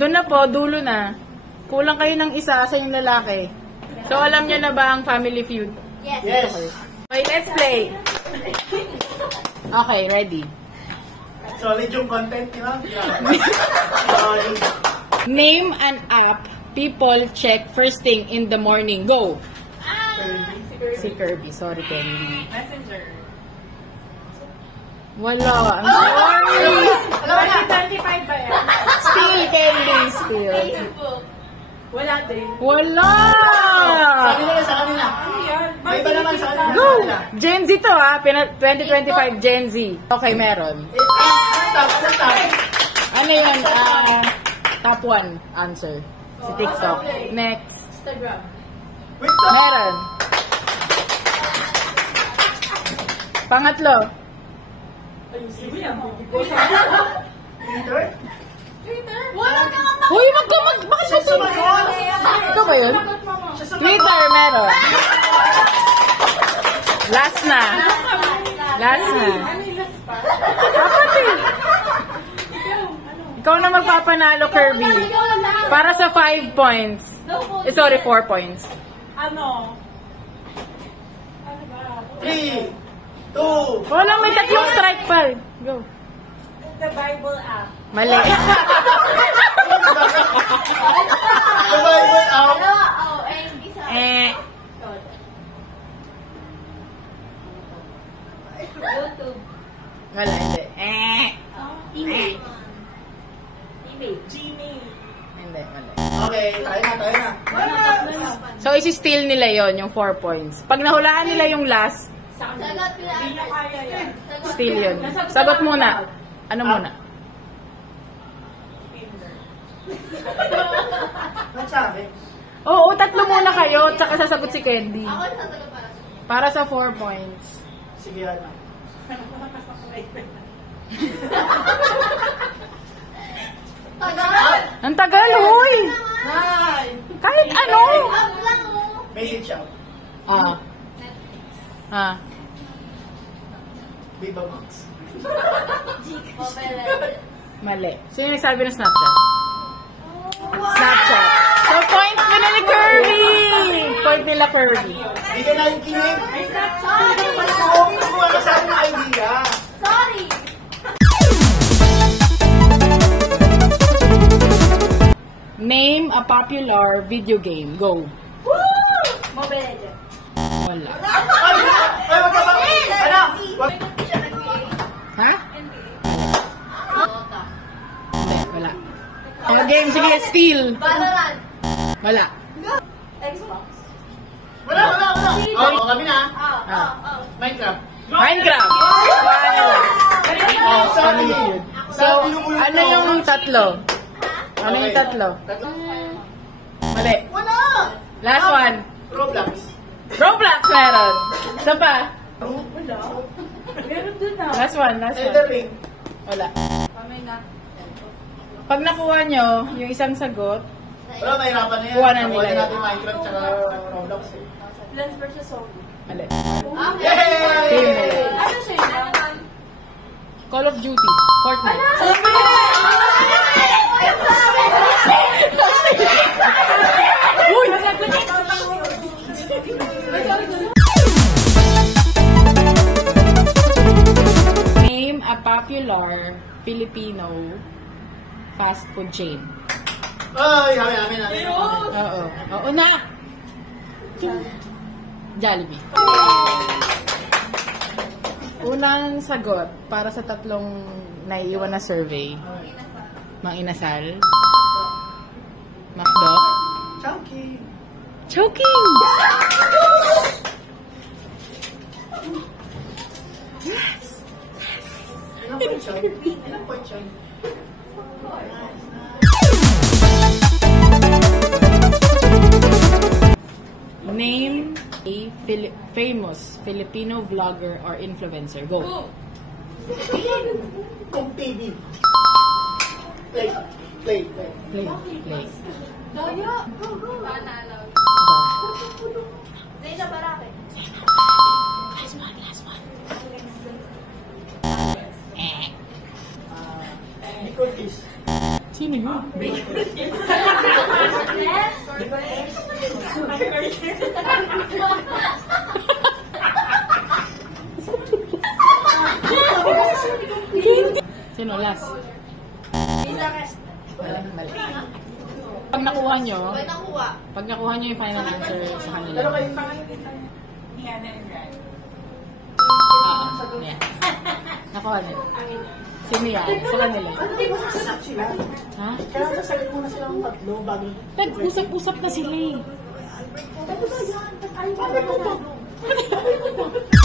Doon na po, dulo na. Kulang kayo ng isa sa yung lalaki. So, alam niyo na ba ang Family Feud? Yes. Yes. Okay, let's play. Okay, ready. Solid yung content, di ba? Solid. Name an app people check first thing in the morning. Go! Si Kirby. Sorry, Candy. Messenger. Wala. I'm sorry. 25 ba yan? Still, Candy. Still. Facebook. Wala din. Wala! Sa kanila, sa kanila. Ano yan? May iba naman sa kanila. Go! Gen Z to ha. 2025 Gen Z. Okay, meron. Stop. Ano yun? Top 1 answer. Si TikTok. Next. Instagram. Wait lang. Meron. Pangatlo. Ayusin mo yan. Twitter? Twitter? Wala ka nga. Uy, bakit ba Twitter? Ikaw ba yun? Twitter, meron. Last na. Last na. Ano yung last pa? Dapat eh. Ikaw na magpapanalo, Kirby. Para sa 5 points. Sorry, 4 points. Ano? Ano ba? 3, 2, Wala, may tatlong strike pa. Go. The Bible app. Mali. the Bible out. Eh. YouTube. Wala, hindi. Eh. Email. Gmail. Hindi, mali. Okay, tayo na. So, isi-steal nila yon yung 4 points. Pag nahulaan nila yung last, Sa amin. Hindi nyo kaya yan. steal yun. Sagot muna. Ano muna? Tinder. Ba't sabi? Oo, tatlo muna kayo, tsaka sasagot si Candy. Para sa 4 points. Sige, ano. Ang tagal, huy! Kahit ano! Message out. Viva Max. Mali. Sino yung sabi ng Snapchat? Snapchat. So, point nila ni Kirby! Point nila Kirby. Hindi ka nakikinig. Kung ano sa akin ang idea. Sorry! Name a popular video game. Go. Mobile Legends. Wala. Ay, wag ka ba? Ano? Wag. Ha? Hindi, wala. Ano game? Sige, steal. Valorant. Wala. Xbox. Wala. Oo, kami na. Minecraft. Minecraft. Wala. Oh, Family Feud. So, ano yung tatlo? Ano yung tatlo? Mali. Wala. Last one. Roblox. Roblox meron. Isa pa. Wala. Meron dun na. Last one. Elder Ring. Wala. Kami na. Pag nakuha nyo yung isang sagot, Wala, nahirapan na yan. Kuha na Nakuha nila. natin Minecraft tsaka Roblox eh. Plants vs. Zombies. mali. Yay! Ano siya yun? Call of Duty. Fortnite. Name a popular Filipino fast food chain. Ay, amin. Oo. Oo na! Jollibee. Unang sagot para sa tatlong naiiwan na survey. Mang Inasal. Macdo. Chunky. Choking! Ilang point siya? Name a famous Filipino vlogger or influencer. Go. Kung TV. Play. Play. Daya! Go! Panalo. Zayna Barake. Last one. Nicole Kiss. Sino yun? Sino last? Mali. Pag nakuha nyo, yung final answer sa kanila. Pero kayo Yan. Nakuha nila. Sino yan? Sa kanila. Hindi ba sasap sila? Ha? Kaya nasalit muna silang tatlo bago. Nag-usap-usap na sila eh. Ano ba yan? Ayaw ba?